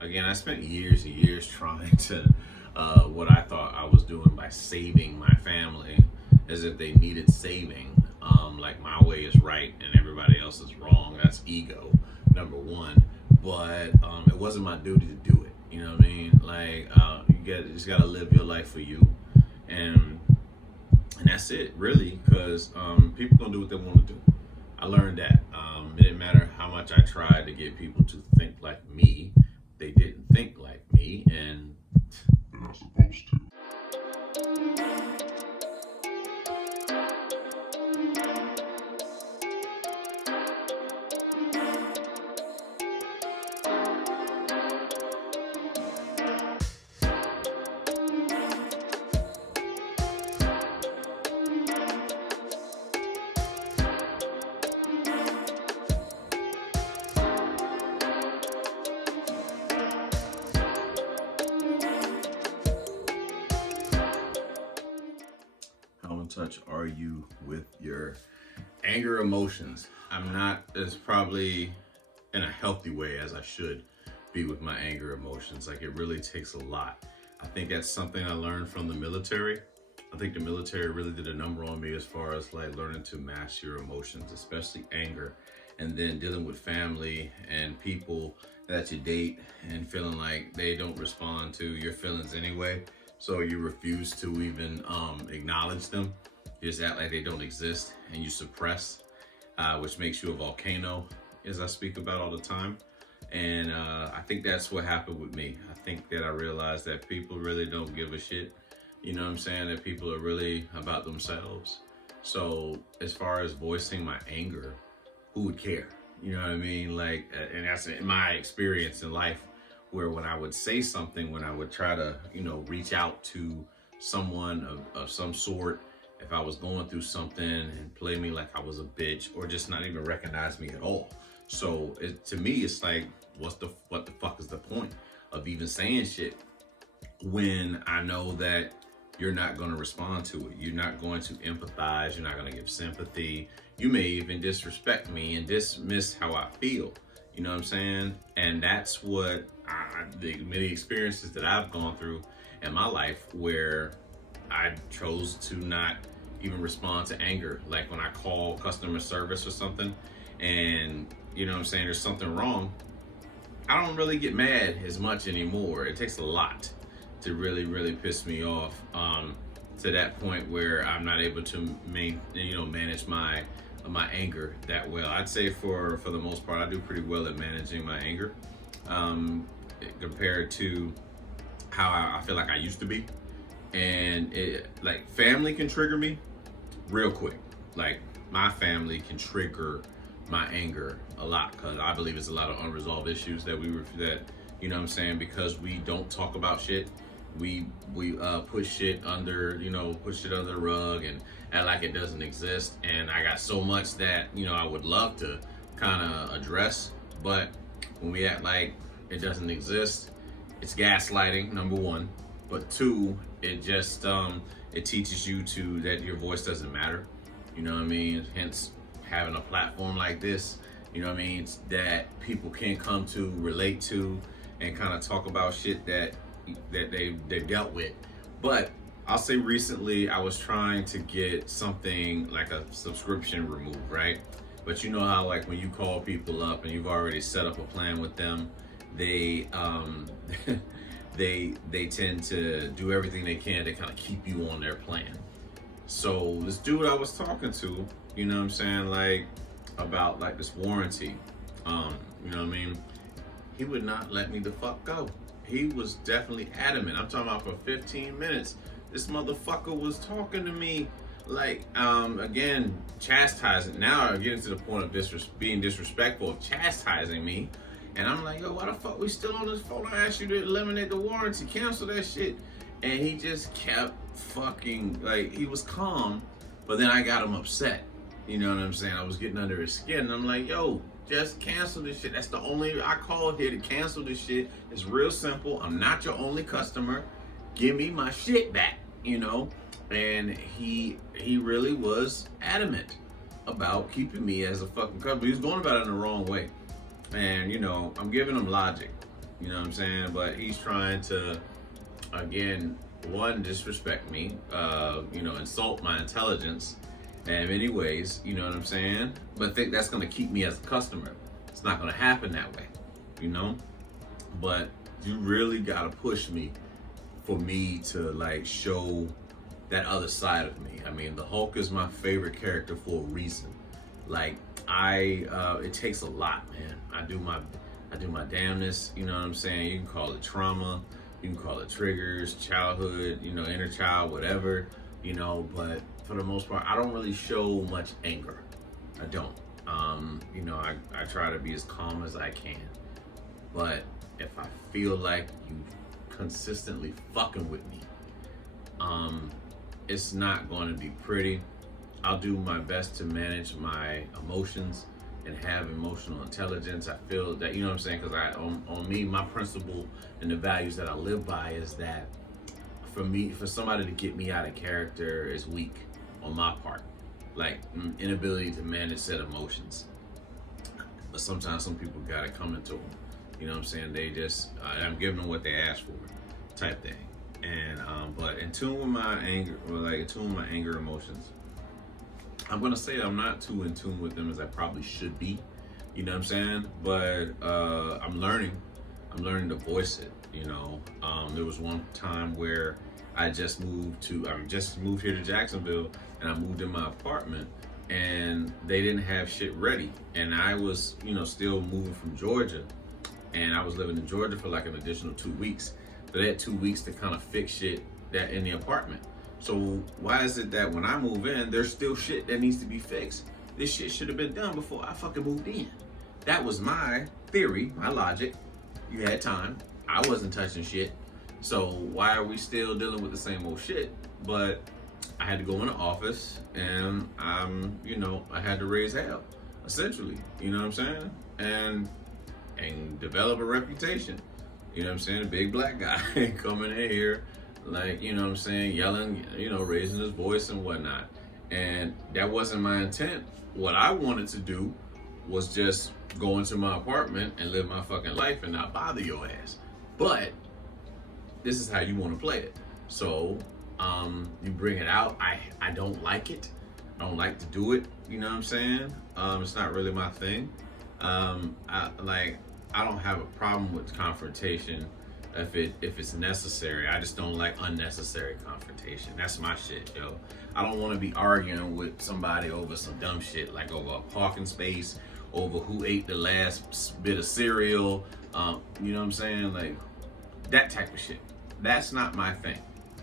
Again, I spent years and years trying to what I thought I was doing by saving my family as if they needed saving. Like my way is right and everybody else is wrong. That's ego, number one. But it wasn't my duty to do it. You know what I mean? Like you just gotta live your life for you, and and that's it, really. Because people gonna do what they want to do. I learned that it didn't matter how much I tried to get people to think like me. They didn't think like me, and they're not supposed to. How in touch are you with your anger emotions? I'm not as probably in a healthy way as I should be with my anger emotions. Like, it really takes a lot. I think that's something I learned from the military. I think the military really did a number on me as far as like learning to master your emotions, especially anger, and then dealing with family and people that you date and feeling like they don't respond to your feelings anyway. So you refuse to even acknowledge them. You just act like they don't exist and you suppress, which makes you a volcano, as I speak about all the time. And I think that's what happened with me. I think that I realized that people really don't give a shit. You know what I'm saying? That people are really about themselves. So as far as voicing my anger, who would care? You know what I mean? Like, and that's in my experience in life, where when I would say something, when I would try to, reach out to someone of some sort, if I was going through something and play me like I was a bitch or just not even recognize me at all. So to me, it's like, what the fuck is the point of even saying shit when I know that you're not going to respond to it? You're not going to empathize. You're not going to give sympathy. You may even disrespect me and dismiss how I feel. You know what I'm saying? And that's what the many experiences that I've gone through in my life where I chose to not even respond to anger. Like when I call customer service or something and, you know what I'm saying, there's something wrong, I don't really get mad as much anymore. It takes a lot to really, really piss me off, to that point where I'm not able to manage my anger that well. I'd say for the most part, I do pretty well at managing my anger, compared to how I feel like I used to be. And it, like, family can trigger me real quick. Like, my family can trigger my anger a lot because I believe it's a lot of unresolved issues that you know what I'm saying, because we don't talk about shit. We push shit under the rug and act like it doesn't exist. And I got so much that I would love to kind of address, but when we act like it doesn't exist, it's gaslighting, number one. But two, it just it teaches you that your voice doesn't matter. You know what I mean? Hence having a platform like this, you know what I mean, that people can come to, relate to, and kind of talk about shit that they've dealt with. But I'll say recently I was trying to get something like a subscription removed, right? But you know how, like, when you call people up and you've already set up a plan with them, they they tend to do everything they can to kind of keep you on their plan. So this dude I was talking to, you know what I'm saying, like, about like this warranty, you know what I mean, he would not let me the fuck go. He was definitely adamant. I'm talking about for 15 minutes. This motherfucker was talking to me like, again, chastising. Now I'm getting to the point of being disrespectful, of chastising me. And I'm like, yo, why the fuck we still on this phone? I asked you to eliminate the warranty, cancel that shit. And he just kept fucking, like, he was calm, but then I got him upset. You know what I'm saying? I was getting under his skin. And I'm like, yo, just cancel this shit. That's the only, I called here to cancel this shit. It's real simple. I'm not your only customer. Give me my shit back, And he really was adamant about keeping me as a fucking customer. He was going about it in the wrong way. And, I'm giving him logic. You know what I'm saying? But he's trying to, again, one, disrespect me, insult my intelligence in many ways, you know what I'm saying? But think that's gonna keep me as a customer. It's not gonna happen that way, you know? But you really gotta push me for me to like show that other side of me. I mean, the Hulk is my favorite character for a reason. Like it takes a lot, man. I do my damnness, you know what I'm saying? You can call it trauma, you can call it triggers, childhood, inner child, whatever, but for the most part, I don't really show much anger. I don't. I try to be as calm as I can. But if I feel like you consistently fucking with me, it's not going to be pretty. I'll do my best to manage my emotions and have emotional intelligence. I feel that, you know what I'm saying? Because on me, my principle and the values that I live by is that for somebody to get me out of character is weak on my part. Like inability to manage said emotions. But sometimes some people got it coming to them. You know what I'm saying? They just, I'm giving them what they asked for type thing. And, but in tune with my anger, emotions, I'm gonna say I'm not too in tune with them as I probably should be. You know what I'm saying? But I'm learning to voice it. There was one time where I just moved here to Jacksonville, and I moved in my apartment, and they didn't have shit ready, and I was still moving from Georgia, and I was living in Georgia for like an additional 2 weeks. So they had 2 weeks to kind of fix shit that in the apartment. So why is it that when I move in, there's still shit that needs to be fixed? This shit should have been done before I fucking moved in. That was my theory, my logic. You had time. I wasn't touching shit. So why are we still dealing with the same old shit? But I had to go in the office, and I had to raise hell, essentially. You know what I'm saying? And develop a reputation. You know what I'm saying? A big black guy coming in here, like, you know what I'm saying, yelling, raising his voice and whatnot. And that wasn't my intent. What I wanted to do was just go into my apartment and live my fucking life and not bother your ass. But this is how you want to play it. So you bring it out. I don't like it. I don't like to do it. You know what I'm saying? It's not really my thing. I don't have a problem with confrontation if it's necessary. I just don't like unnecessary confrontation. That's my shit, yo. I don't want to be arguing with somebody over some dumb shit, like over a parking space, over who ate the last bit of cereal. You know what I'm saying? Like that type of shit. That's not my thing.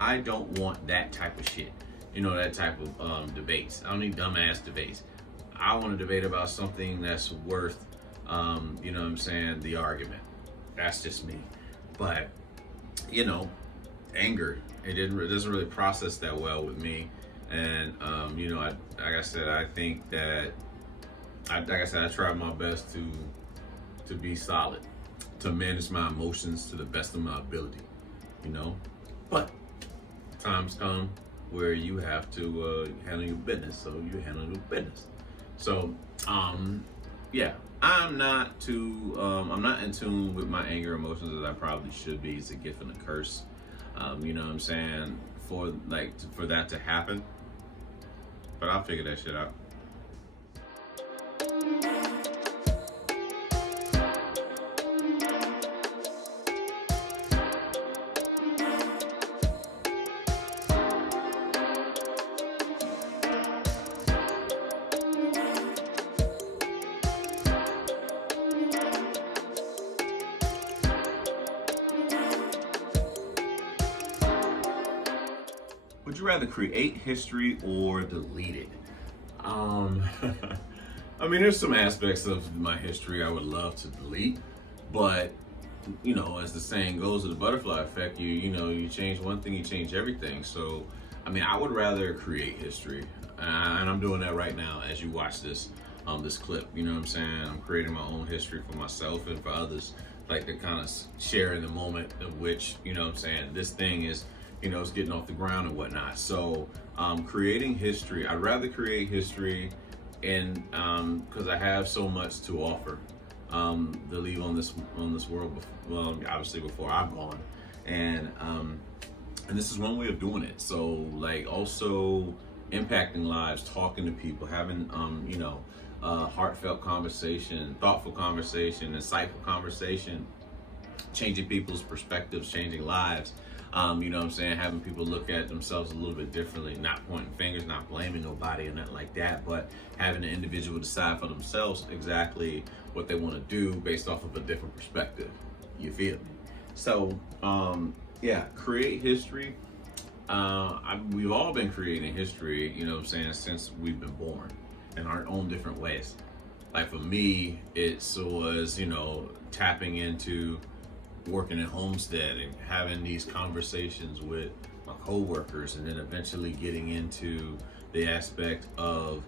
I don't want that type of shit. That type of debates. I don't need dumbass debates. I want to debate about something that's worth, you know what I'm saying, the argument. That's just me. But, anger, it doesn't really process that well with me. And, like I said, I think that, I try my best to be solid, to manage my emotions to the best of my ability, But times come where you have to handle your business, so you handle your business. So, yeah, I'm not in tune with my anger emotions as I probably should be. It's a gift and a curse. You know what I'm saying? For that to happen. But I'll figure that shit out. Would you rather create history or delete it? I mean, there's some aspects of my history I would love to delete, but as the saying goes, with the butterfly effect, you change one thing, you change everything. So, I mean, I would rather create history, and I'm doing that right now as you watch this clip. You know what I'm saying? I'm creating my own history for myself and for others, like to kind of share in the moment of which, this thing is. It's getting off the ground and whatnot. So creating history, I'd rather create history because I have so much to offer. to leave on this world. Well, obviously before I'm gone, and this is one way of doing it. So like also impacting lives, talking to people, having heartfelt conversation, thoughtful conversation, insightful conversation, changing people's perspectives, changing lives. You know what I'm saying? Having people look at themselves a little bit differently, not pointing fingers, not blaming nobody or nothing like that, but having the individual decide for themselves exactly what they want to do based off of a different perspective. You feel me? So, yeah, create history. We've all been creating history, you know what I'm saying, since we've been born in our own different ways. Like for me, it was, tapping into working at Homestead and having these conversations with my coworkers, and then eventually getting into the aspect of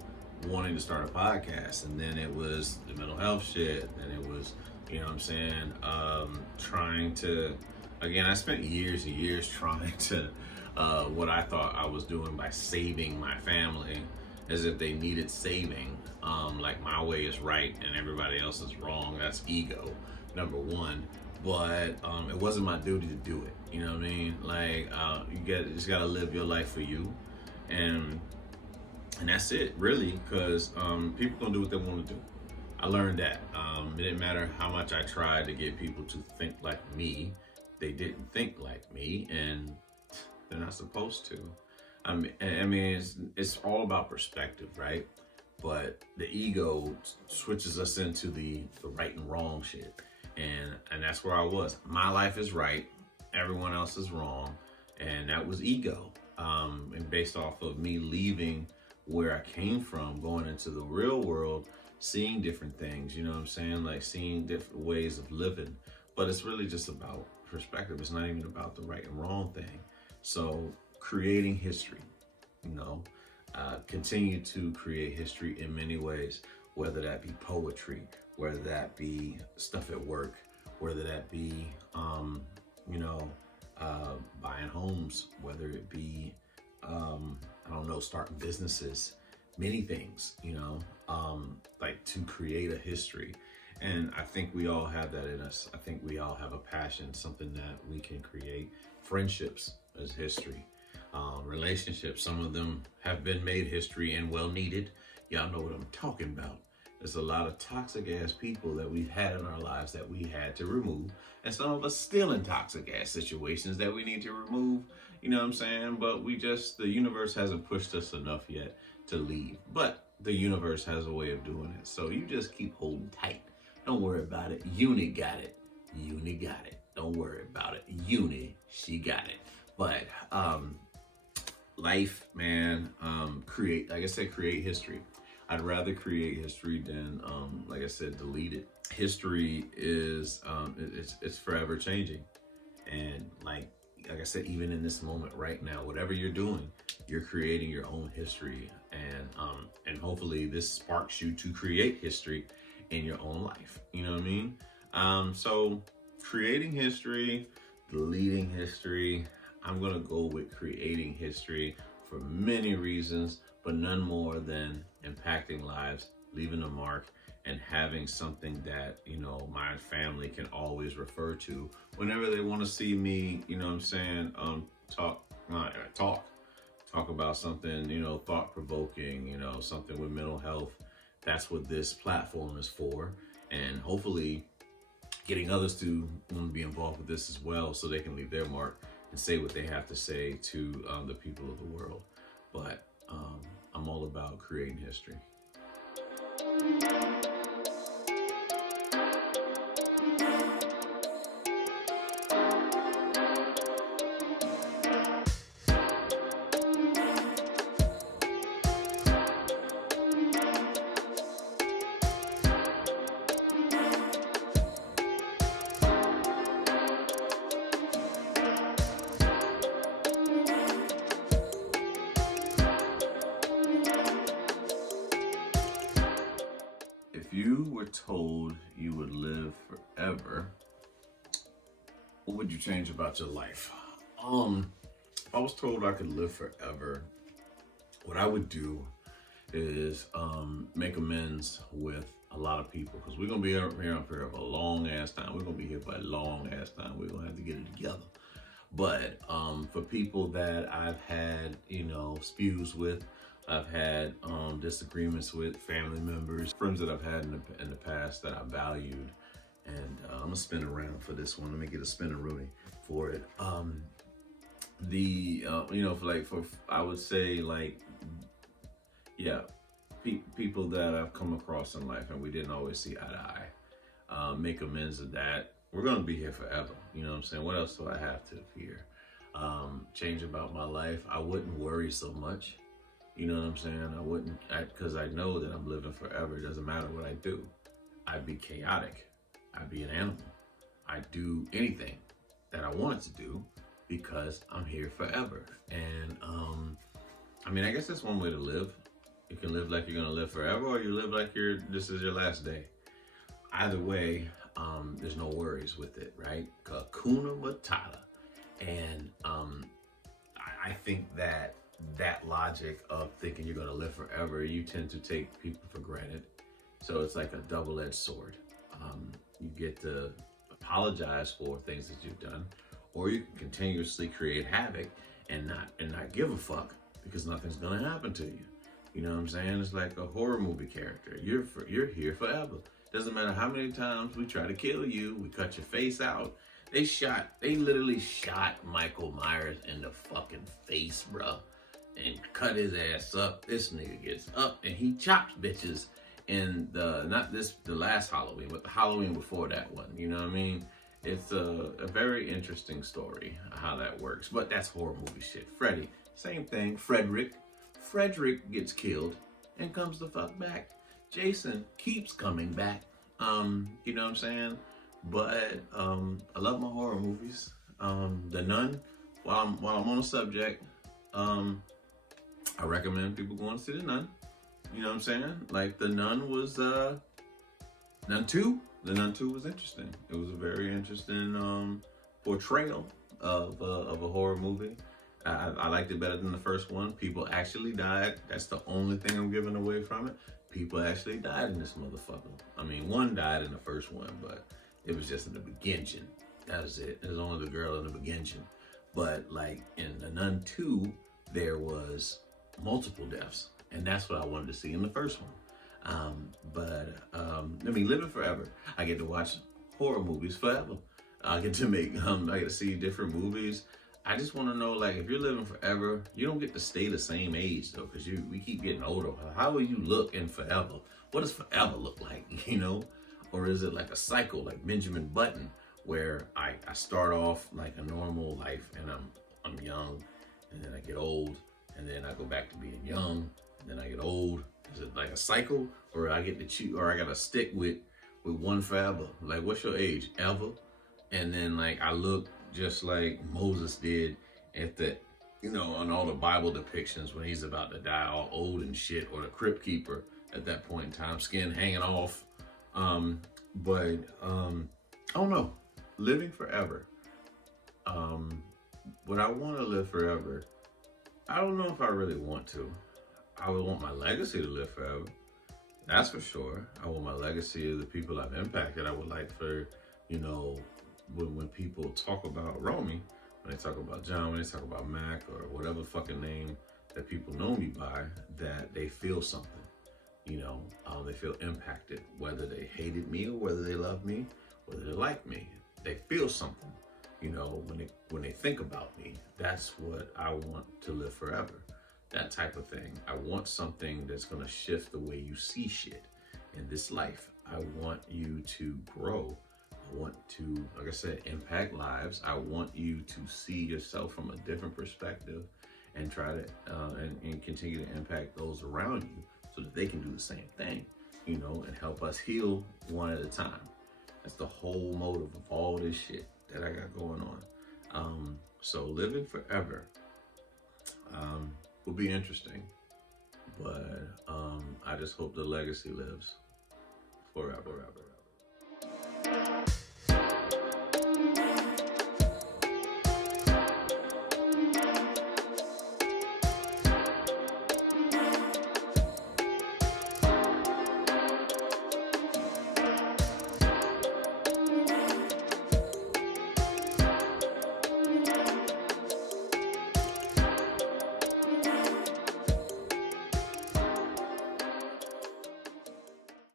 wanting to start a podcast. And then it was the mental health shit. And it was, you know what I'm saying, trying to, again, I spent years and years trying to, what I thought I was doing by saving my family as if they needed saving. Like my way is right and everybody else is wrong. That's ego, number one. But it wasn't my duty to do it. You know what I mean? Like just gotta live your life for you, and that's it, really. Because people gonna do what they want to do. I learned that. It didn't matter how much I tried to get people to think like me. They didn't think like me, and they're not supposed to. I mean, it's all about perspective, right? But the ego switches us into the right and wrong shit. And that's where I was. My life is right, everyone else is wrong, and that was ego. And based off of me leaving where I came from, going into the real world, seeing different things, you know what I'm saying? Like seeing different ways of living. But it's really just about perspective. It's not even about the right and wrong thing. So creating history, continue to create history in many ways, whether that be poetry, whether that be stuff at work, whether that be, buying homes, whether it be, starting businesses, many things, like to create a history. And I think we all have that in us. I think we all have a passion, something that we can create. Friendships is history. Relationships, some of them have been made history and well needed. Y'all know what I'm talking about. There's a lot of toxic ass people that we've had in our lives that we had to remove. And some of us still in toxic ass situations that we need to remove. You know what I'm saying? But the universe hasn't pushed us enough yet to leave. But the universe has a way of doing it. So you just keep holding tight. Don't worry about it. Uni got it. Uni got it. Don't worry about it. Uni, she got it. But life, man, create history. I'd rather create history than, like I said, delete it. History is, it's forever changing. And like I said, even in this moment right now, whatever you're doing, you're creating your own history. And hopefully this sparks you to create history in your own life. You know what I mean? So creating history, deleting history, I'm gonna go with creating history for many reasons, but none more than impacting lives, leaving a mark, and having something that, my family can always refer to whenever they want to see me, you know what I'm saying, talk about something, thought-provoking, something with mental health. That's what this platform is for. And hopefully getting others to want to be involved with this as well, so they can leave their mark and say what they have to say to the people of the world. But I'm all about creating history. If you were told you would live forever, what would you change about your life? If I was told I could live forever, what I would do is make amends with a lot of people, because we're gonna be here up here for a long ass time. We're gonna be here for a long ass time. We're gonna have to get it together. But for people that I've had, you know, spews with, I've had disagreements with, family members, friends that I've had in the past that I valued, and I'm gonna spin around for this one. Let me get a spin-a-rooney for it. You know, for I would say, like, yeah, people that I've come across in life and we didn't always see eye to eye. Make amends of that. We're gonna be here forever. You know what I'm saying? What else do I have to fear? Change about my life. I wouldn't worry so much. You know what I'm saying? I wouldn't, because I know that I'm living forever. It doesn't matter what I do. I'd be chaotic. I'd be an animal. I'd do anything that I wanted to do because I'm here forever. And I mean, I guess that's one way to live. You can live like you're gonna live forever, or you live like this is your last day. Either way, there's no worries with it, right? Hakuna Matata. And I think that logic of thinking you're gonna live forever, you tend to take people for granted. So it's like a double-edged sword. You get to apologize for things that you've done, or you can continuously create havoc and not give a fuck because nothing's gonna happen to you. You know what I'm saying? It's like a horror movie character. You're here forever. Doesn't matter how many times we try to kill you, we cut your face out. They literally shot Michael Myers in the fucking face, bro, and cut his ass up. This nigga gets up and he chops bitches in the last Halloween, but the Halloween before that one. You know what I mean? It's a very interesting story how that works, but that's horror movie shit. Freddy, same thing. Frederick gets killed and comes the fuck back. Jason keeps coming back. You know what I'm saying? But I love my horror movies. The Nun, while I'm on the subject, I recommend people going to see The Nun. You know what I'm saying? Like, The Nun was Nun 2. The Nun 2 was interesting. It was a very interesting portrayal of a horror movie. I liked it better than the first one. People actually died. That's the only thing I'm giving away from it. People actually died in this motherfucker. I mean, one died in the first one, but it was just in the beginning. That was it. It was only the girl in the beginning. But like in The Nun 2, there was multiple deaths. And that's what I wanted to see in the first one. I mean, living forever. I get to watch horror movies forever. I get to I get to see different movies. I just want to know, like, if you're living forever, you don't get to stay the same age, though, because we keep getting older. How will you look in forever? What does forever look like, you know? Or is it like a cycle, like Benjamin Button, where I start off like a normal life and I'm young, and then I get old, and then I go back to being young, and then I get old? Is it like a cycle, or I get to choose, or I gotta stick with one forever? Like, what's your age? Ever? And then like I look just like Moses did at the, you know, on all the Bible depictions when he's about to die, all old and shit, or the crypt keeper at that point in time, skin hanging off. I don't know. Living forever. Would I want to live forever? I don't know if I really want to. I would want my legacy to live forever. That's for sure. I want my legacy of the people I've impacted. I would like for, you know, when people talk about Romy, when they talk about John, when they talk about Mac, or whatever fucking name that people know me by, that they feel something. You know, they feel impacted, whether they hated me or whether they love me, whether they like me. They feel something, you know, when they think about me. That's what I want to live forever. That type of thing. I want something that's going to shift the way you see shit in this life. I want you to grow. I want to, like I said, impact lives. I want you to see yourself from a different perspective and try to and continue to impact those around you so that they can do the same thing, you know, and help us heal one at a time. That's the whole motive of all this shit that I got going on. So living forever will be interesting, but I just hope the legacy lives forever.